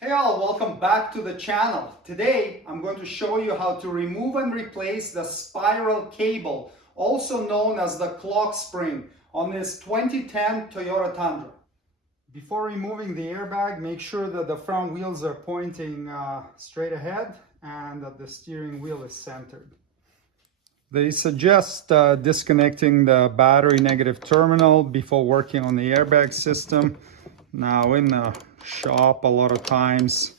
Hey all, welcome back to the channel. Today I'm going to show you how to remove and replace the spiral cable, also known as the clock spring, on this 2010 Toyota Tundra. Before removing the airbag, make sure that the front wheels are pointing straight ahead and that the steering wheel is centered. They suggest disconnecting the battery negative terminal before working on the airbag system. Now in the shop, a lot of times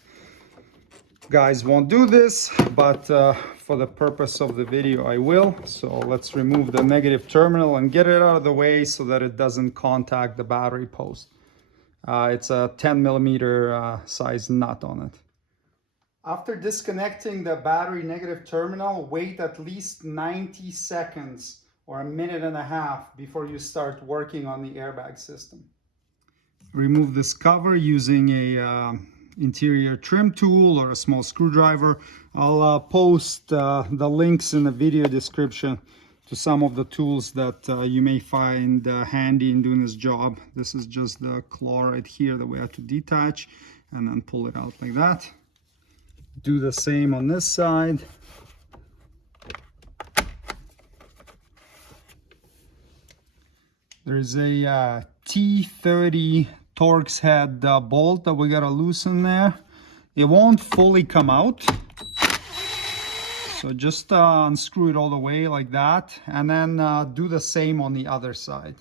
guys won't do this, but for the purpose of the video I will. So let's remove the negative terminal and get it out of the way so that it doesn't contact the battery post. It's a 10 millimeter size nut on it. After disconnecting the battery negative terminal, wait at least 90 seconds or a minute and a half before you start working on the airbag system. Remove this cover using a interior trim tool or a small screwdriver. I'll post the links in the video description to some of the tools that you may find handy in doing this job. This is just the claw right here that we have to detach and then pull it out like that. Do the same on this side. There's a T30 Torx head bolt that we gotta loosen there. It won't fully come out, so just unscrew it all the way like that, and then do the same on the other side.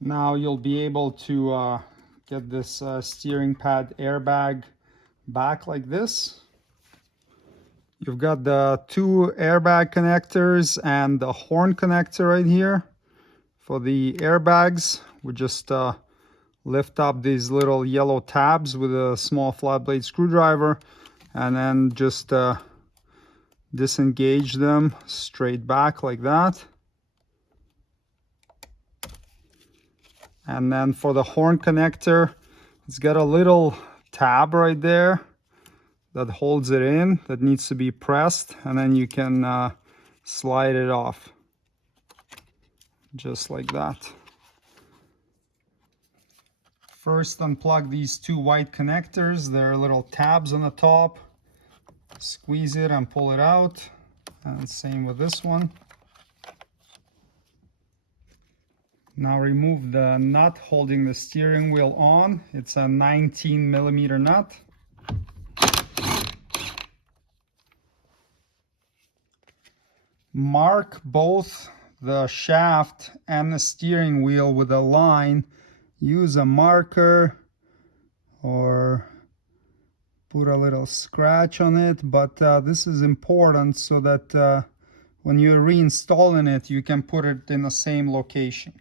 Now you'll be able to get this steering pad airbag back like this. You've got the two airbag connectors and the horn connector right here. For the airbags, we just lift up these little yellow tabs with a small flat blade screwdriver and then just disengage them straight back like that. And then for the horn connector, it's got a little tab right there that holds it in, that needs to be pressed, and then you can slide it off just like that. First, unplug these two white connectors. There are little tabs on the top. Squeeze it and pull it out, and same with this one. Now remove the nut holding the steering wheel on. It's a 19 millimeter nut. Mark both the shaft and the steering wheel with a line. Use a marker or put a little scratch on it, but this is important so that when you're reinstalling it, you can put it in the same location.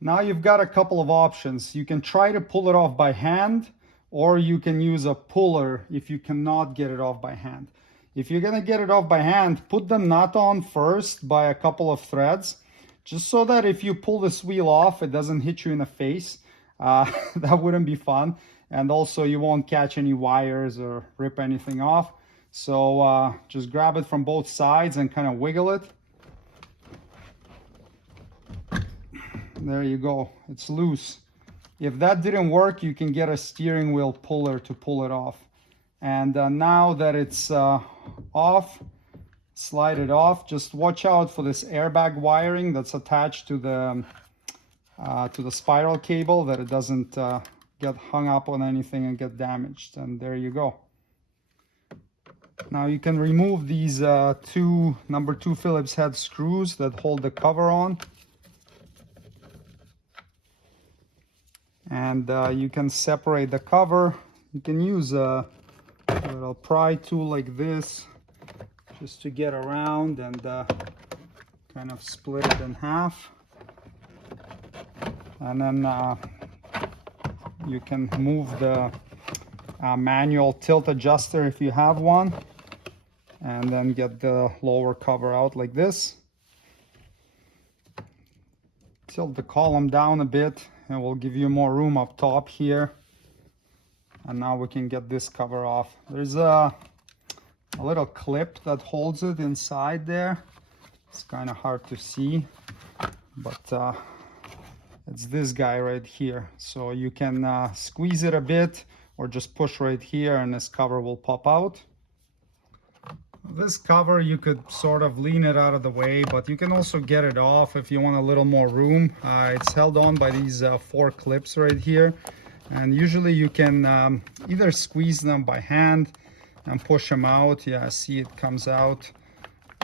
Now you've got a couple of options. You can try to pull it off by hand, or you can use a puller if you cannot get it off by hand. If you're gonna get it off by hand, put the nut on first by a couple of threads, just so that if you pull this wheel off, it doesn't hit you in the face. That wouldn't be fun. And also you won't catch any wires or rip anything off. So just grab it from both sides and kind of wiggle it. There you go, it's loose. If that didn't work, you can get a steering wheel puller to pull it off. And now that it's off, slide it off. Just watch out for this airbag wiring that's attached to the spiral cable, that it doesn't get hung up on anything and get damaged. And there you go. Now you can remove these two number 2 Phillips head screws that hold the cover on. And you can separate the cover. You can use a little pry tool like this just to get around and kind of split it in half. And then you can move the manual tilt adjuster if you have one, and then get the lower cover out like this. Tilt the column down a bit and we'll give you more room up top here. And now we can get this cover off. There's a little clip that holds it inside there. It's kind of hard to see, but it's this guy right here. So you can squeeze it a bit, or just push right here and this cover will pop out. This cover, you could sort of lean it out of the way, but you can also get it off if you want a little more room. It's held on by these 4 clips right here, and usually you can either squeeze them by hand and push them out. Yeah, see, it comes out.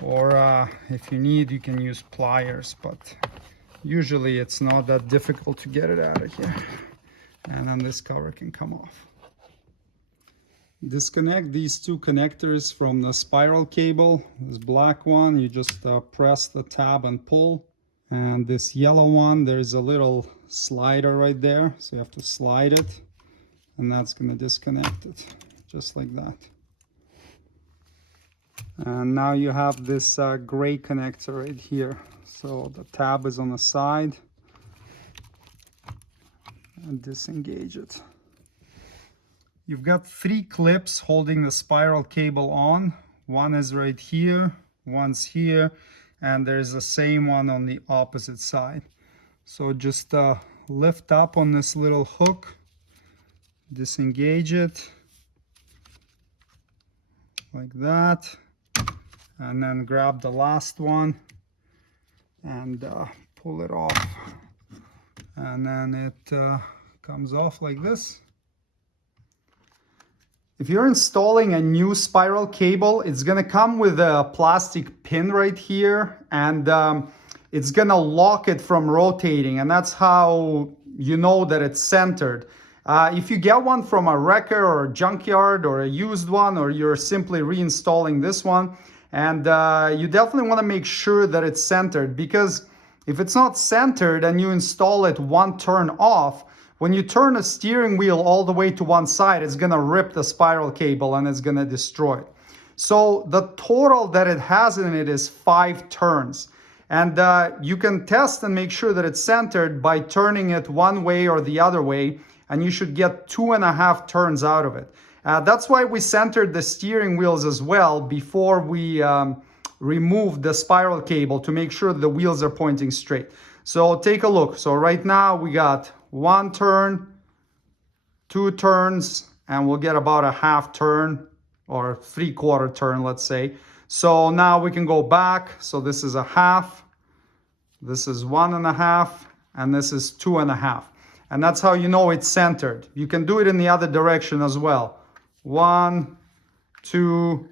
Or if you need, you can use pliers, but usually it's not that difficult to get it out of here. And then this cover can come off. Disconnect these 2 connectors from the spiral cable. This black one, you just press the tab and pull. And this yellow one, there's a little slider right there, so you have to slide it, and that's going to disconnect it, just like that. And now you have this gray connector right here. So the tab is on the side, and disengage it. You've got 3 clips holding the spiral cable on. One is right here, one's here, and there's the same one on the opposite side. So just lift up on this little hook, disengage it like that, and then grab the last one and pull it off, and then it comes off like this. If you're installing a new spiral cable, it's going to come with a plastic pin right here, and it's going to lock it from rotating, and that's how you know that it's centered. If you get one from a wrecker or a junkyard or a used one, or you're simply reinstalling this one, and you definitely want to make sure that it's centered, because if it's not centered and you install it 1 turn off, when you turn a steering wheel all the way to one side, it's going to rip the spiral cable and it's going to destroy it. So the total that it has in it is 5 turns. And you can test and make sure that it's centered by turning it one way or the other way, and you should get 2.5 turns out of it. That's why we centered the steering wheels as well before we removed the spiral cable, to make sure the wheels are pointing straight. So take a look. So right now we got 1 turn, 2 turns, and we'll get about a half turn or 3/4 turn, let's say. So now we can go back. So this is a half, this is 1.5, and this is 2.5. And that's how you know it's centered. You can do it in the other direction as well. 1, 2,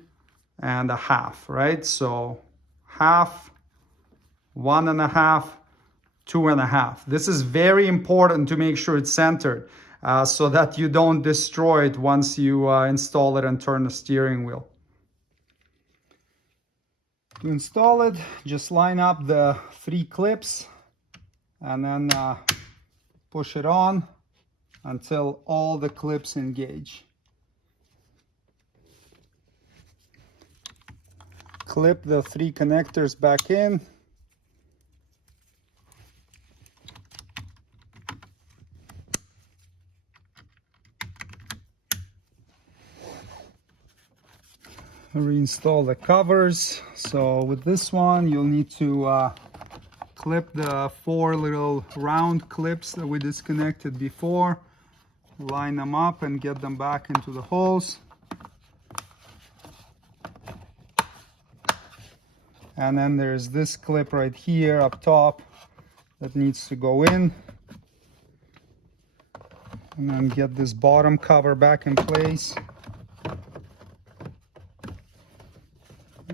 and a half, right? So half, 1.5, 2.5. This is very important to make sure it's centered, so that you don't destroy it once you install it and turn the steering wheel. To install it, just line up the 3 clips and then push it on until all the clips engage. Clip the 3 connectors back in. Reinstall the covers. So with this one, you'll need to clip the 4 little round clips that we disconnected before, line them up and get them back into the holes. And then there's this clip right here up top that needs to go in. And then get this bottom cover back in place.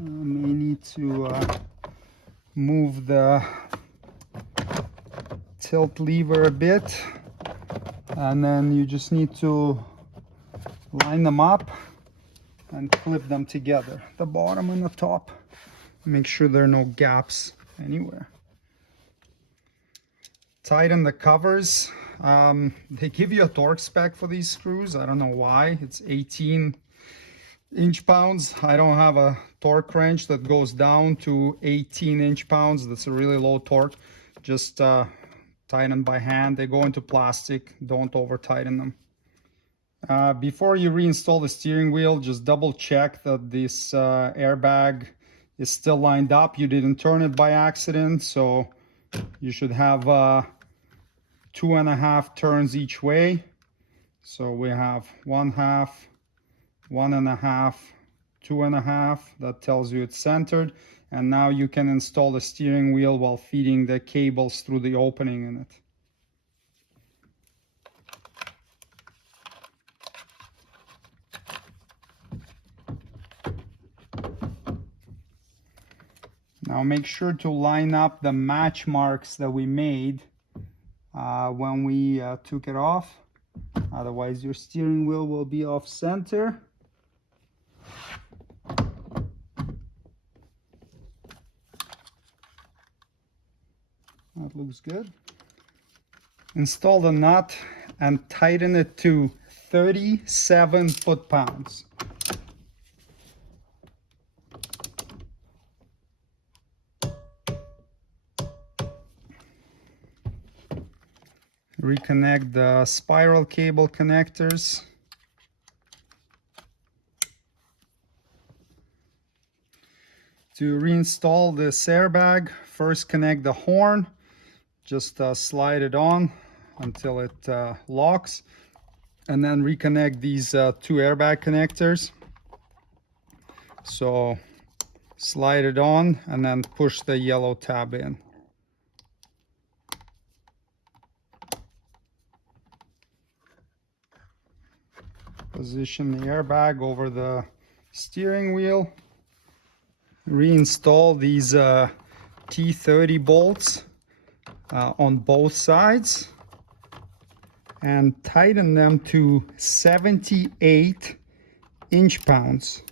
May need to move the tilt lever a bit, and then you just need to line them up and clip them together, the bottom and the top. Make sure there are no gaps anywhere. Tighten the covers. They give you a torque spec for these screws. I don't know why. It's 18 inch-pounds. I don't have a torque wrench that goes down to 18 inch-pounds. That's a really low torque. Just tighten by hand. They go into plastic. Don't over tighten them. Before you reinstall the steering wheel, just double check that this airbag is still lined up. You didn't turn it by accident, so you should have 2.5 turns each way. So we have 1/2, 1.5, 2.5. That tells you it's centered. And now you can install the steering wheel while feeding the cables through the opening in it. Now make sure to line up the match marks that we made when we took it off. Otherwise your steering wheel will be off center. That looks good. Install the nut and tighten it to 37 foot-pounds. Reconnect the spiral cable connectors. To reinstall this airbag, first connect the horn. Just slide it on until it locks, and then reconnect these two airbag connectors. So slide it on and then push the yellow tab in. Position the airbag over the steering wheel. Reinstall these T30 bolts on both sides and tighten them to 78 inch-pounds.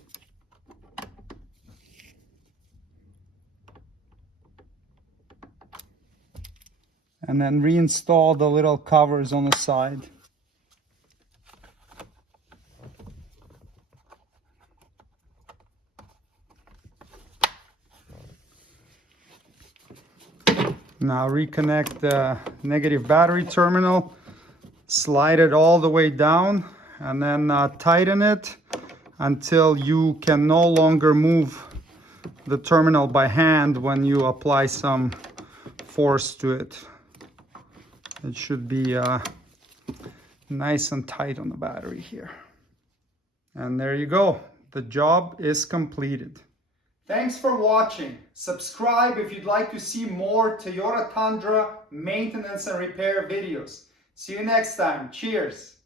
And then reinstall the little covers on the side. Now reconnect the negative battery terminal, slide it all the way down, and then tighten it until you can no longer move the terminal by hand when you apply some force to it. It should be nice and tight on the battery here. And there you go. The job is completed. Thanks for watching. Subscribe if you'd like to see more Toyota Tundra maintenance and repair videos. See you next time. Cheers.